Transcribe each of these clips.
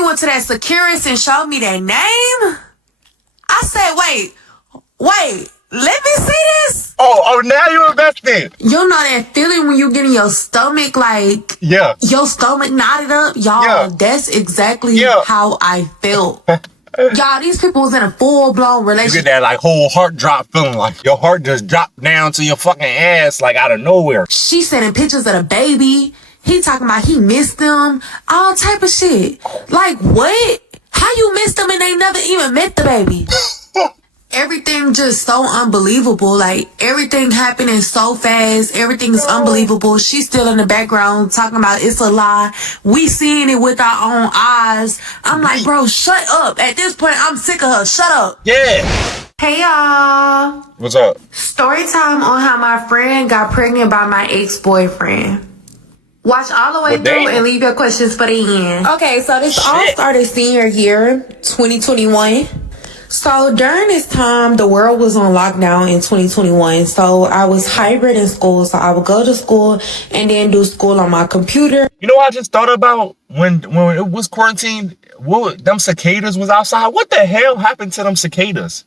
he went to that Securus and showed me that name. I said, wait, let me see this. Oh, now you invested. You know that feeling when you get in your stomach, like, yeah, your stomach knotted up? Y'all, yeah. That's exactly how I felt. Y'all, these people was in a full-blown relationship. You get that, like, whole heart drop feeling, like your heart just dropped down to your fucking ass, like, out of nowhere. She sending pictures of the baby. He talking about he missed them. All type of shit. Like, what? How you missed them and they never even met the baby? Everything just so unbelievable. Like, everything happening so fast. Everything is unbelievable. She's still in the background talking about it's a lie. We seeing it with our own eyes. I'm like, bro, shut up. At this point, I'm sick of her. Shut up. Yeah. Hey, y'all. What's up? Story time on how my friend got pregnant by my ex-boyfriend. Watch all the way through and leave your questions for the end. Okay, so this all started senior year, 2021. So during this time, the world was on lockdown in 2021. So I was hybrid in school. So I would go to school and then do school on my computer. You know what I just thought about when it was quarantined? Them cicadas was outside. What the hell happened to them cicadas?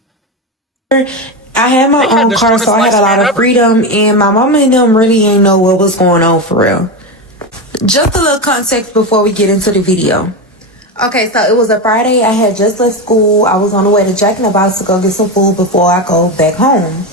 I had my own car, so I had a lot of freedom. And my mama and them really ain't know what was going on for real. Just a little context before we get into the video. Okay, so it was a Friday. I had just left school. I was on the way to Jack in the Box to go get some food before I go back home.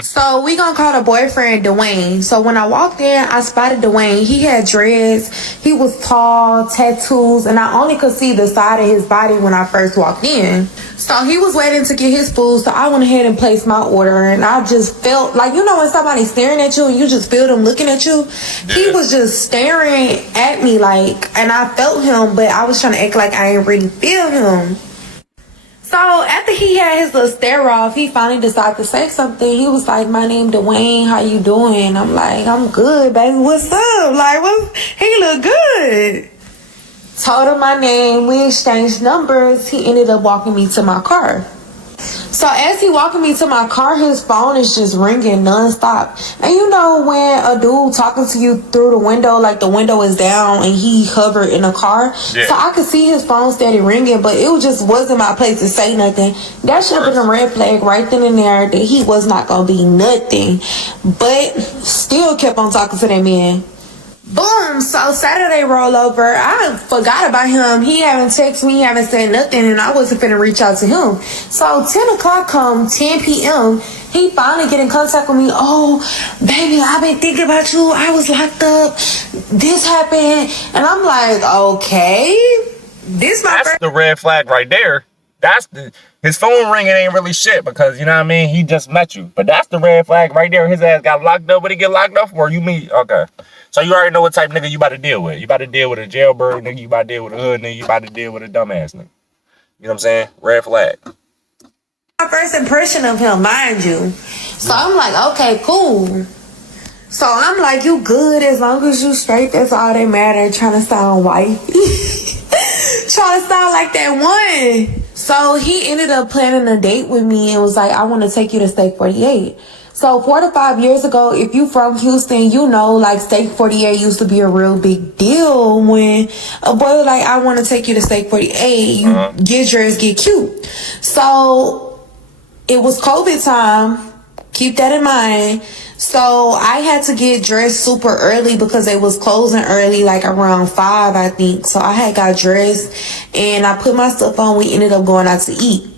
So we gonna call the boyfriend Dwayne. So when I walked in, I spotted Dwayne. He had dreads. He was tall, tattoos, and I only could see the side of his body when I first walked in. So he was waiting to get his food. So I went ahead and placed my order, and I just felt like, you know when somebody's staring at you and you just feel them looking at you? Yeah. He was just staring at me like, and I felt him, but I was trying to act like I didn't really feel him. So after he had his little stare off, he finally decided to say something. He was like, my name Dwayne, how you doing? I'm like, I'm good, baby. What's up? Like, he look good. Told him my name. We exchanged numbers. He ended up walking me to my car. So as he walking me to my car, his phone is just ringing nonstop. And you know when a dude talking to you through the window, like the window is down and he hovered in a car? Yeah. So I could see his phone steady ringing, but it just wasn't my place to say nothing. That should have been a red flag right then and there that he was not going to be nothing. But still kept on talking to that man. Boom. So Saturday roll over. I forgot about him. He haven't texted me. He haven't said nothing. And I wasn't finna reach out to him. So 10 o'clock come, 10 p.m. He finally get in contact with me. Oh, baby, I've been thinking about you. I was locked up. This happened. And I'm like, okay. That's the red flag right there. His phone ringing ain't really shit because, you know what I mean? He just met you. But that's the red flag right there. His ass got locked up. What he get locked up for? You mean? Okay. So you already know what type of nigga you about to deal with. You about to deal with a jailbird nigga. You about to deal with a hood nigga. You about to deal with a dumbass nigga. You know what I'm saying? Red flag. My first impression of him, mind you. So I'm like, okay, cool. So I'm like, you good as long as you straight. That's all that matter. Trying to sound wifey. Trying to sound like that one. So he ended up planning a date with me and was like, I want to take you to Steak 48. So 4 to 5 years ago, if you from Houston, you know, like Steak 48 used to be a real big deal when a boy was like, I want to take you to Steak 48. You get dressed, get cute. So it was COVID time. Keep that in mind. So I had to get dressed super early because it was closing early, like around 5, I think. So I had got dressed and I put my stuff on. We ended up going out to eat.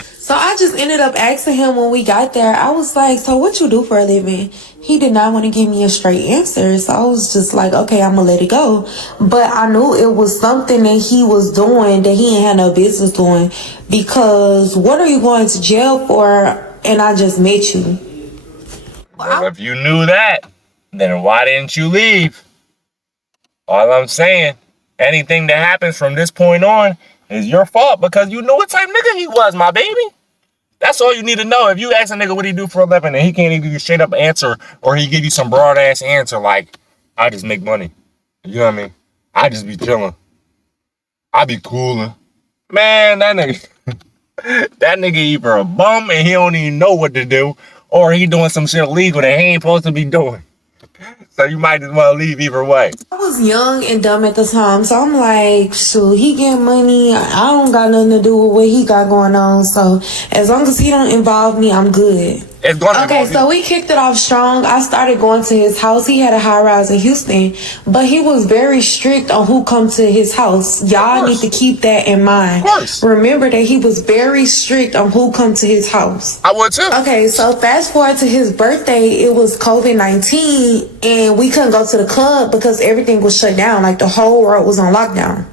So I just ended up asking him when we got there. I was like, so what you do for a living? He did not want to give me a straight answer. So I was just like, okay, I'm going to let it go. But I knew it was something that he was doing that he ain't had no business doing. Because what are you going to jail for? And I just met you. Well, if you knew that, then why didn't you leave? All I'm saying, anything that happens from this point on is your fault because you know what type of nigga he was, my baby. That's all you need to know. If you ask a nigga what he do for a living and he can't even give you a straight up answer or he give you some broad ass answer like, I just make money. You know what I mean? I just be chilling. I be cooling. Man, that nigga, that nigga either a bum and he don't even know what to do or he doing some shit illegal that he ain't supposed to be doing. So you might as well leave either way. I was young and dumb at the time, so I'm like, shoot, he get money. I don't got nothing to do with what he got going on. So as long as he don't involve me, I'm good. It's gonna Okay, so we kicked it off strong. I started going to his house. He had a high rise in Houston, but he was very strict on who come to his house. Y'all need to keep that in mind. Of course. Remember that he was very strict on who come to his house. I would too. Okay, so fast forward to his birthday. It was COVID-19, and we couldn't go to the club because everything was shut down. Like the whole world was on lockdown.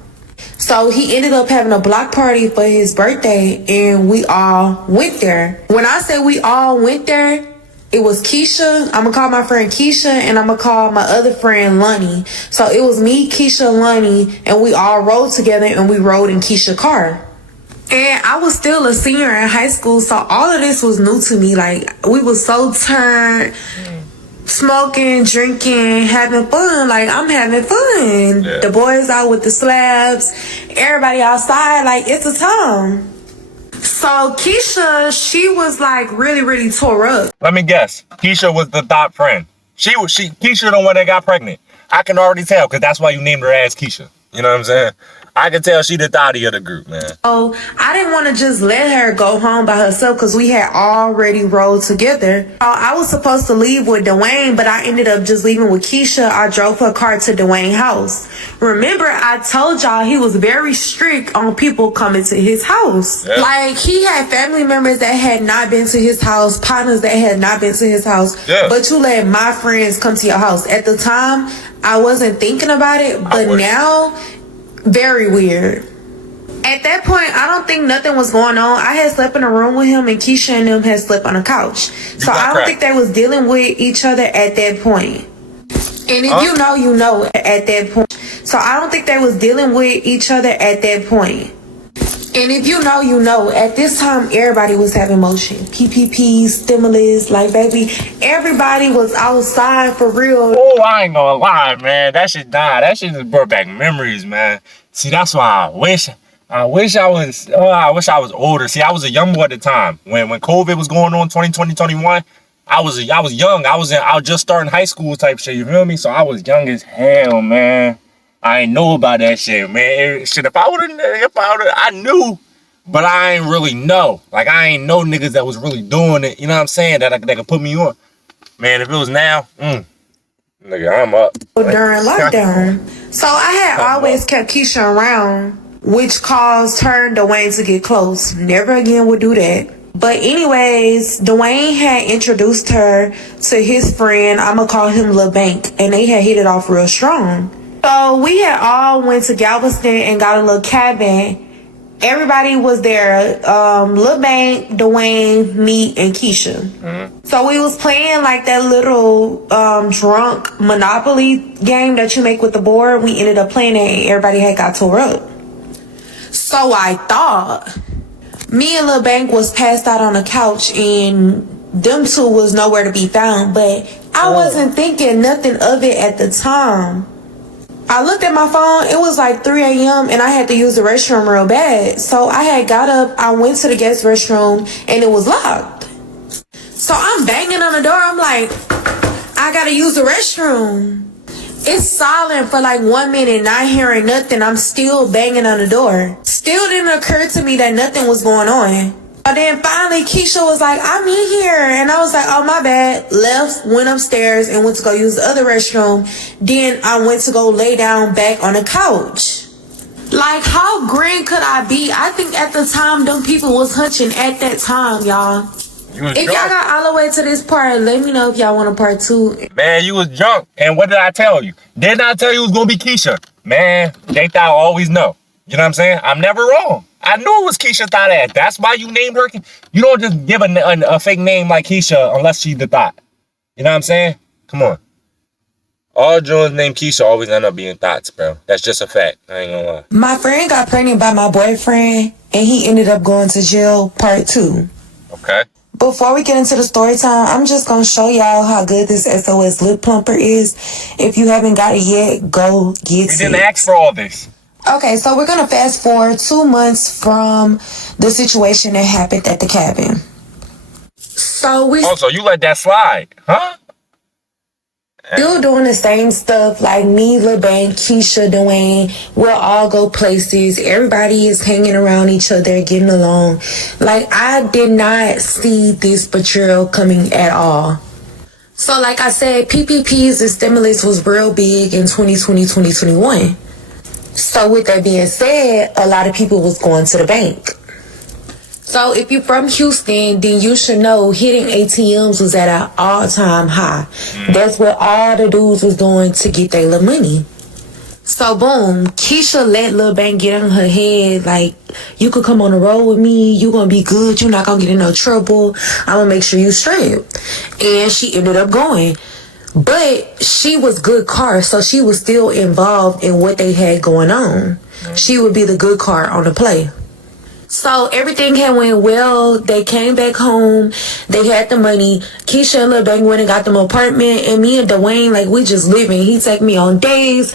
So he ended up having a block party for his birthday, and we all went there. When I say we all went there, it was Keisha. I'm gonna call my friend Keisha, and I'm gonna call my other friend Lonnie. So it was me, Keisha, Lonnie, and we all rode together, and we rode in Keisha's car. And I was still a senior in high school, so all of this was new to me. Like, we was so turned, smoking, drinking, having fun. Like, I'm having fun. Yeah. The boys out with the slabs, everybody outside. Like, it's a time. So Keisha, she was like really tore up. Let me guess. Keisha was the thought friend. Keisha the one that got pregnant. I can already tell, because that's why you named her as Keisha. You know what I'm saying? I can tell she the thotty of the group, man. Oh, I didn't want to just let her go home by herself because we had already rolled together. I was supposed to leave with Dwayne, but I ended up just leaving with Keisha. I drove her car to Dwayne's house. Remember, I told y'all he was very strict on people coming to his house. Yeah. Like, he had family members that had not been to his house, partners that had not been to his house. Yeah. But you let my friends come to your house. At the time, I wasn't thinking about it, but now, very weird. At that point, I don't think nothing was going on. I had slept in a room with him, and Keisha and them had slept on a couch. So I don't think they was dealing with each other at that point. And if you know, you know at that point. So I don't think they was dealing with each other at that point. And if you know, you know. At this time, everybody was having motion. PPP, stimulus, like, baby, everybody was outside for real. Oh, I ain't gonna lie, man. That shit just brought back memories, man. See, that's why I wish I was older. See, I was a young boy at the time. When COVID was going on, 2020, 21, I was young. I was just starting high school type shit, you feel me? So I was young as hell, man. I ain't know about that shit, man. Shit, if I would've, I knew, but I ain't really know. Like, I ain't know niggas that was really doing it. You know what I'm saying? That could put me on. Man, if it was now, nigga, I'm up. During lockdown. So I had always kept Keisha around, which caused her and Dwayne to get close. Never again would do that. But anyways, Dwayne had introduced her to his friend. I'm gonna call him Lil Bank, and they had hit it off real strong. So we had all went to Galveston and got a little cabin. Everybody was there. Lil Bank, Dwayne, me, and Keisha. Mm-hmm. So we was playing like that little drunk Monopoly game that you make with the board. We ended up playing it, and everybody had got tore up. So I thought me and Lil Bank was passed out on the couch, and them two was nowhere to be found. But I wasn't thinking nothing of it at the time. I looked at my phone. It was like 3 a.m. and I had to use the restroom real bad. So I had got up. I went to the guest restroom, and it was locked. So I'm banging on the door. I'm like, I gotta use the restroom. It's silent for like 1 minute, not hearing nothing. I'm still banging on the door. Still didn't occur to me that nothing was going on. And then finally Keisha was like, I'm in here. And I was like, oh, my bad. Left, went upstairs, and went to go use the other restroom. Then I went to go lay down back on the couch. Like, how green could I be? I think at the time, them people was hunching at that time, y'all. If y'all got all the way to this part, let me know if y'all want a part 2. Man, you was drunk. And what did I tell you? Didn't I tell you it was going to be Keisha? Man, JayThou always know. You know what I'm saying? I'm never wrong. I knew it was Keisha Thought Ass. That's why you named her. You don't just give a fake name like Keisha unless she's the thought. You know what I'm saying? Come on. All Jones named Keisha always end up being thoughts, bro. That's just a fact. I ain't gonna lie. My friend got pregnant by my boyfriend, and he ended up going to jail part 2. Okay. Before we get into the story time, I'm just going to show y'all how good this SOS lip plumper is. If you haven't got it yet, go get it. We didn't ask for all this. Okay, so we're going to fast forward 2 months from the situation that happened at the cabin. So So you let that slide, huh? Still doing the same stuff like me, Lil Bank, Keisha, Dwayne. We'll all go places. Everybody is hanging around each other, getting along. Like, I did not see this betrayal coming at all. So like I said, PPPs and stimulus was real big in 2020, 2021. So with that being said, a lot of people was going to the bank. So if you're from Houston, then you should know hitting ATMs was at an all-time high. That's what all the dudes was doing to get their little money. So boom, Keisha let Lil Bank get on her head like, you could come on the road with me, you gonna be good, you're not gonna get in no trouble, I'm gonna make sure you straight. And she ended up going. But she was good car, so she was still involved in what they had going on. She would be the good car on the play. So everything had went well. They came back home. They had the money. Keisha and Lil Bank went and got them apartment. And me and Dwayne, like, we just living. He take me on days.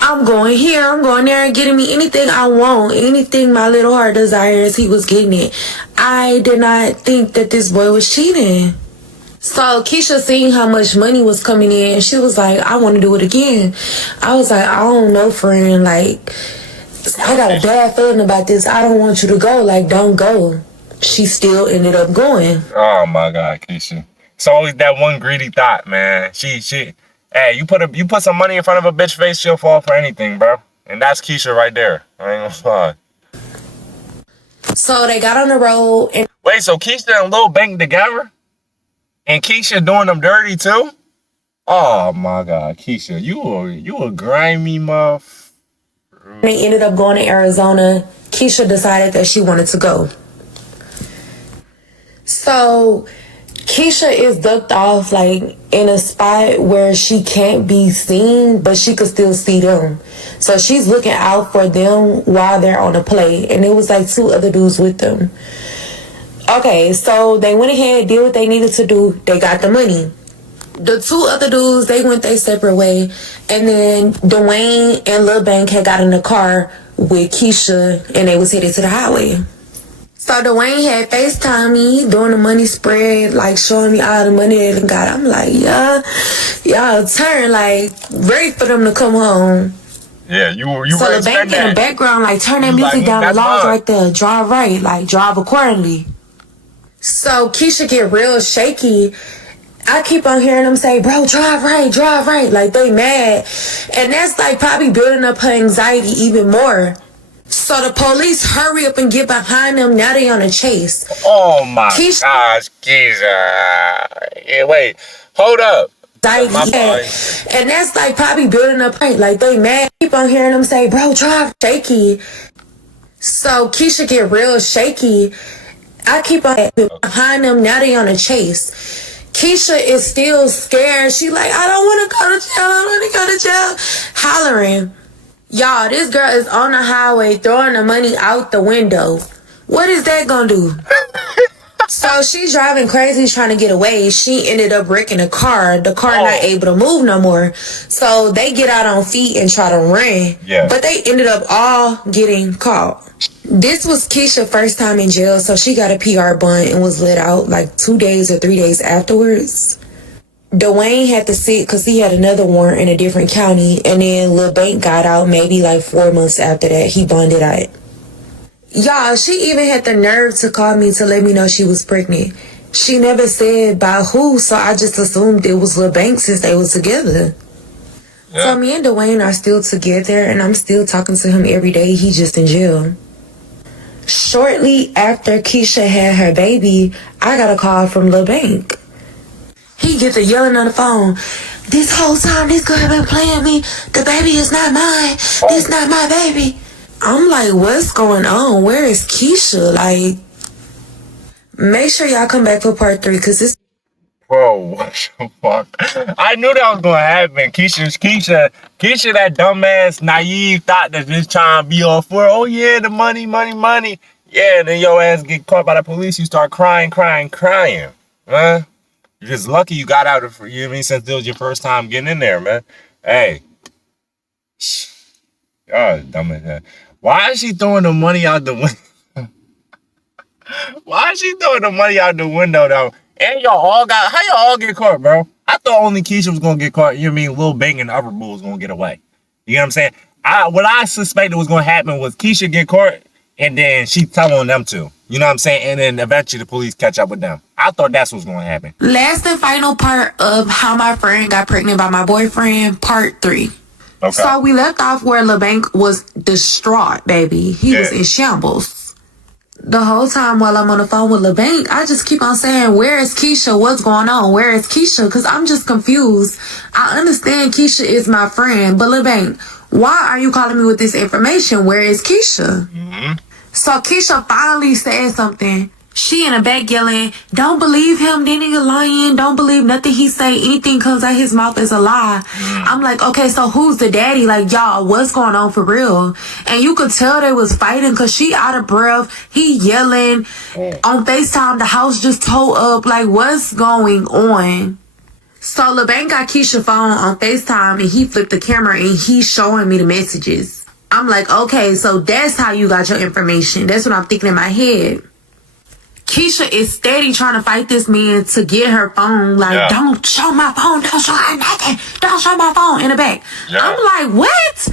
I'm going here, I'm going there, and getting me anything I want. Anything my little heart desires, he was getting it. I did not think that this boy was cheating. So Keisha seen how much money was coming in. She was like, I want to do it again. I was like, I don't know, friend. Like, I got a bad feeling about this. I don't want you to go. Like, don't go. She still ended up going. Oh my God, Keisha. It's always that one greedy thought, man. Hey, you put some money in front of a bitch face, she'll fall for anything, bro. And that's Keisha right there. I ain't gonna lie. So they got on the road and wait, so Keisha and Lil Bank together? And Keisha doing them dirty too? Oh my God, Keisha, you a grimy muff. They ended up going to Arizona. Keisha decided that she wanted to go. So Keisha is ducked off like in a spot where she can't be seen, but she could still see them. So she's looking out for them while they're on the play. And it was like 2 other dudes with them. Okay, so they went ahead, did what they needed to do. They got the money. The 2 other dudes, they went their separate way. And then Dwayne and Lil Bank had got in the car with Keisha and they was headed to the highway. So Dwayne had FaceTime me doing the money spread, like showing me all the money they done got. I'm like, yeah, y'all turn, like, ready for them to come home. Yeah, you so the bank in the background, like, turn that music like, down, the laws right there, drive right, like, drive accordingly. So Keisha get real shaky. I keep on hearing them say, bro, drive right, like they mad. And that's like probably building up her anxiety even more. So the police hurry up and get behind them. Now they on a chase. Oh my gosh, Keisha. Yeah, wait, hold up. Yeah. And that's like probably building up like they mad. Keep on hearing them say, bro, drive shaky. So Keisha get real shaky. I keep on behind them. Now they on a chase. Keisha is still scared. She like, I don't want to go to jail. I want to go to jail. Hollering. Y'all, this girl is on the highway throwing the money out the window. What is that gonna do? So she's driving crazy trying to get away. She ended up wrecking a car. The car not able to move no more. So they get out on feet and try to run. Yeah. But they ended up all getting caught. This was Keisha's first time in jail, so she got a PR bond and was let out like 2 days or 3 days afterwards. Dwayne had to sit because he had another warrant in a different county, and then Lil Bank got out maybe like 4 months after that. He bonded out. Y'all, she even had the nerve to call me to let me know she was pregnant. She never said by who, so I just assumed it was Lil Bank since they was together. Yeah. So me and Dwayne are still together, and I'm still talking to him every day. He just in jail. Shortly after Keisha had her baby, I got a call from Lil Bank. He gets to yelling on the phone. This whole time, this girl been playing me. The baby is not mine. This not my baby. I'm like, what's going on? Where is Keisha? Like, make sure y'all come back for part 3, because this... Bro, what the fuck? I knew that was going to happen. Keisha, that dumbass, naive thought that just trying to be all for, oh yeah, the money. Yeah, and then your ass get caught by the police. You start crying. Huh? You're just lucky you got out of, you know what I mean, since it was your first time getting in there, man. Hey. Y'all dumb as hell. Why is she throwing the money out the window? Why is she throwing the money out the window, though? And y'all all how y'all all get caught, bro? I thought only Keisha was gonna get caught. You know what I mean? Lil Bang and the other bull was gonna get away. You know what I'm saying? What I suspected was gonna happen was Keisha get caught and then she telling them to. You know what I'm saying? And then eventually the police catch up with them. I thought that's what's gonna happen. Last and final part of how my friend got pregnant by my boyfriend, part 3. Okay. So we left off where LeBanc was distraught, baby. He was in shambles. The whole time while I'm on the phone with LeBanc, I just keep on saying, where is Keisha? What's going on? Where is Keisha? Because I'm just confused. I understand Keisha is my friend, but LeBanc, why are you calling me with this information? Where is Keisha? Mm-hmm. So Keisha finally said something. She in the back yelling, don't believe him, then you're lying. Don't believe nothing he say. Anything comes out his mouth is a lie. I'm like, okay, so who's the daddy? Like, y'all, what's going on for real? And you could tell they was fighting because she out of breath. He yelling. On FaceTime, the house just towed up. Like, what's going on? So LeBanc got Keisha's phone on FaceTime and he flipped the camera and he's showing me the messages. I'm like, okay, so that's how you got your information. That's what I'm thinking in my head. Keisha is steady trying to fight this man to get her phone. Like, don't show my phone. Don't show her nothing. Don't show my phone in the back. Yeah. I'm like, what?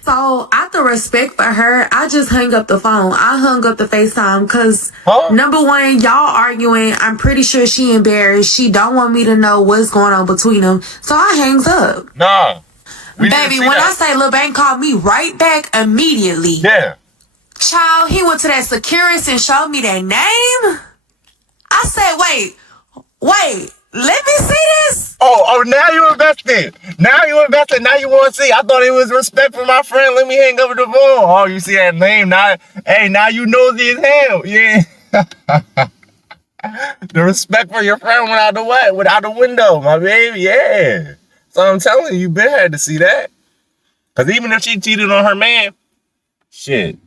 So, out of respect for her, I just hung up the phone. I hung up the FaceTime because, number one, y'all arguing. I'm pretty sure she embarrassed. She don't want me to know what's going on between them. So, I hangs up. Nah. Baby, when I say Lil Bang called me right back immediately. Yeah. Child, he went to that Securus and showed me that name. I said, wait, let me see this. Oh, now you invested. Now you want to see. I thought it was respect for my friend. Let me hang up the phone. Oh, you see that name now? Hey, now you nosy as hell. Yeah. The respect for your friend went out the window, my baby. Yeah. So I'm telling you been had to see that. Because even if she cheated on her man, shit.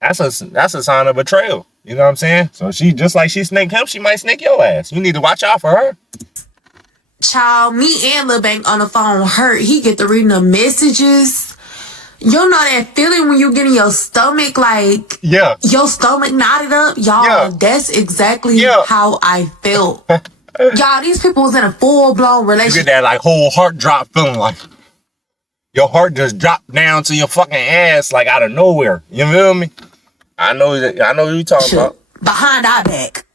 That's a sign of betrayal. You know what I'm saying? So she, just like she snaked him, she might snake your ass. You need to watch out for her. Child, me and Lil Bank on the phone hurt. He get to reading the messages. You know that feeling when you get in your stomach, like, your stomach knotted up? Y'all, that's exactly how I felt. Y'all, these people was in a full-blown relationship. You get that, like, whole heart drop feeling, like, your heart just dropped down to your fucking ass, like, out of nowhere. You feel me? I know what you're talking about. Behind our back.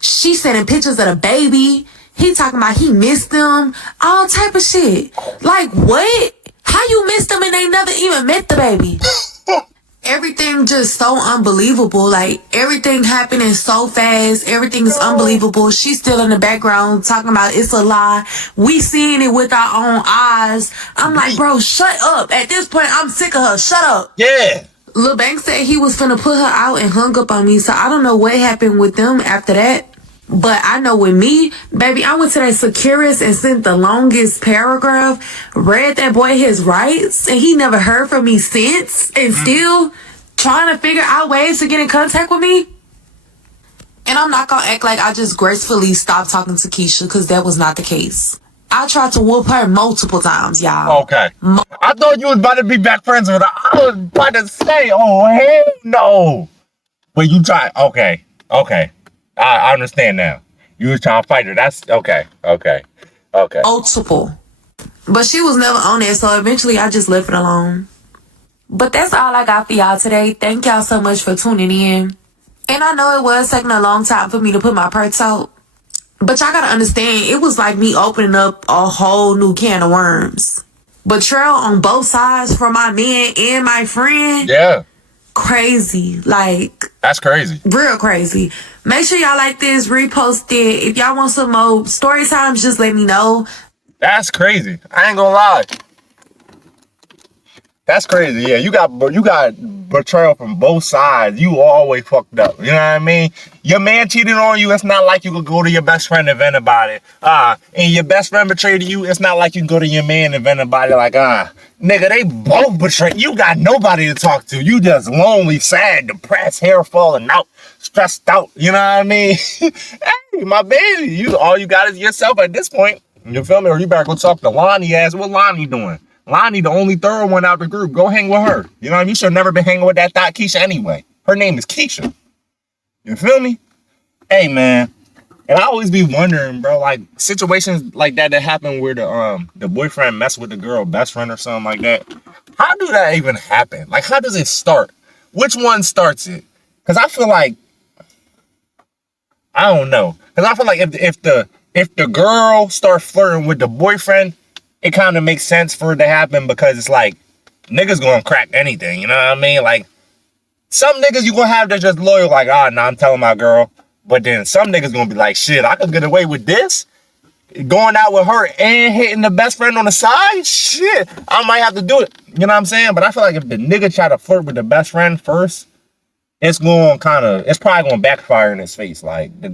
She sending pictures of the baby. He talking about he missed them. All type of shit. Like, what? How you missed them and they never even met the baby? Everything just so unbelievable. Like, everything happening so fast. Everything is unbelievable. She's still in the background talking about it's a lie. We seeing it with our own eyes. I'm like, bro, shut up. At this point, I'm sick of her. Shut up. Yeah. Lil Bank said he was finna put her out and hung up on me. So I don't know what happened with them after that. But I know with me, baby, I went to that Securus and sent the longest paragraph, read that boy his rights, and he never heard from me since, and still trying to figure out ways to get in contact with me. And I'm not gonna act like I just gracefully stopped talking to Keisha, because that was not the case. I tried to whoop her multiple times, y'all. Okay. I thought you was about to be back friends with her. I was about to say, oh, hell no. But you tried. Okay. I understand now. You was trying to fight her. That's okay. Multiple. But she was never on it, so eventually I just left it alone. But that's all I got for y'all today. Thank y'all so much for tuning in. And I know it was taking a long time for me to put my parts out. But y'all gotta understand, it was like me opening up a whole new can of worms. Betrayal on both sides from my man and my friend. Yeah. Crazy. Like, that's crazy. Real crazy. Make sure y'all like this, repost it. If y'all want some more story times, just let me know. That's crazy. I ain't gonna lie. That's crazy. Yeah, you got betrayal from both sides. You always fucked up. You know what I mean? Your man cheated on you. It's not like you could go to your best friend and vent about it. And your best friend betrayed you. It's not like you can go to your man and vent about it. Like, nigga, they both betrayed. You got nobody to talk to. You just lonely, sad, depressed, hair falling out, stressed out. You know what I mean? Hey, my baby, all you got is yourself at this point. You feel me? Or you better go talk to Lonnie ass. What Lonnie doing? Lonnie, the only thorough one out the group. Go hang with her. You know what I mean? You should have never been hanging with that thought Keisha anyway. Her name is Keisha. You feel me? Hey, man. And I always be wondering, bro, like situations like that happen where the boyfriend mess with the girl best friend or something like that. How do that even happen? Like, how does it start? Which one starts it? Because I feel like, I don't know. Because I feel like if the girl starts flirting with the boyfriend, it kind of makes sense for it to happen, because it's like niggas gonna crack anything. You know what I mean? Like, some niggas you gonna have that's just loyal, like, nah, I'm telling my girl. But then some niggas gonna be like, shit, I could get away with this. Going out with her and hitting the best friend on the side? Shit, I might have to do it. You know what I'm saying? But I feel like if the nigga try to flirt with the best friend first, it's probably gonna backfire in his face. Like, the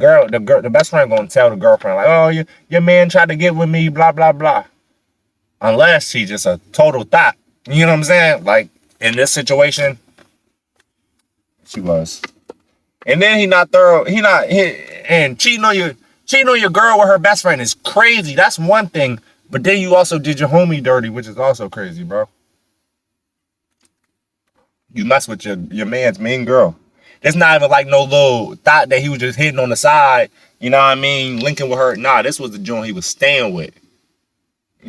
best friend gonna tell the girlfriend, like, oh, your man tried to get with me, blah, blah, blah. Unless she's just a total thought. You know what I'm saying? Like, in this situation, she was. And then and cheating on your girl with her best friend is crazy. That's one thing. But then you also did your homie dirty, which is also crazy, bro. You mess with your man's main girl. It's not even like no little thought that he was just hitting on the side, you know what I mean, linking with her. Nah, this was the joint he was staying with.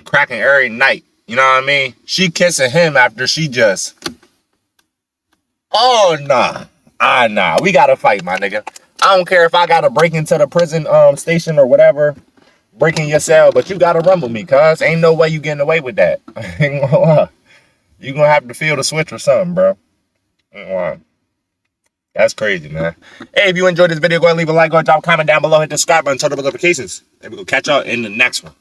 Cracking every night, you know what I mean? She kissing him after she just... Oh, nah. Nah, we gotta fight, my nigga. I don't care if I gotta break into the prison station or whatever, breaking your cell, but you gotta rumble me, cuz ain't no way you getting away with that. You gonna have to feel the switch or something, bro. That's crazy, man. Hey, if you enjoyed this video, go ahead and leave a like, go ahead and drop a comment down below, hit the subscribe button, turn on notifications, and we'll catch y'all in the next one.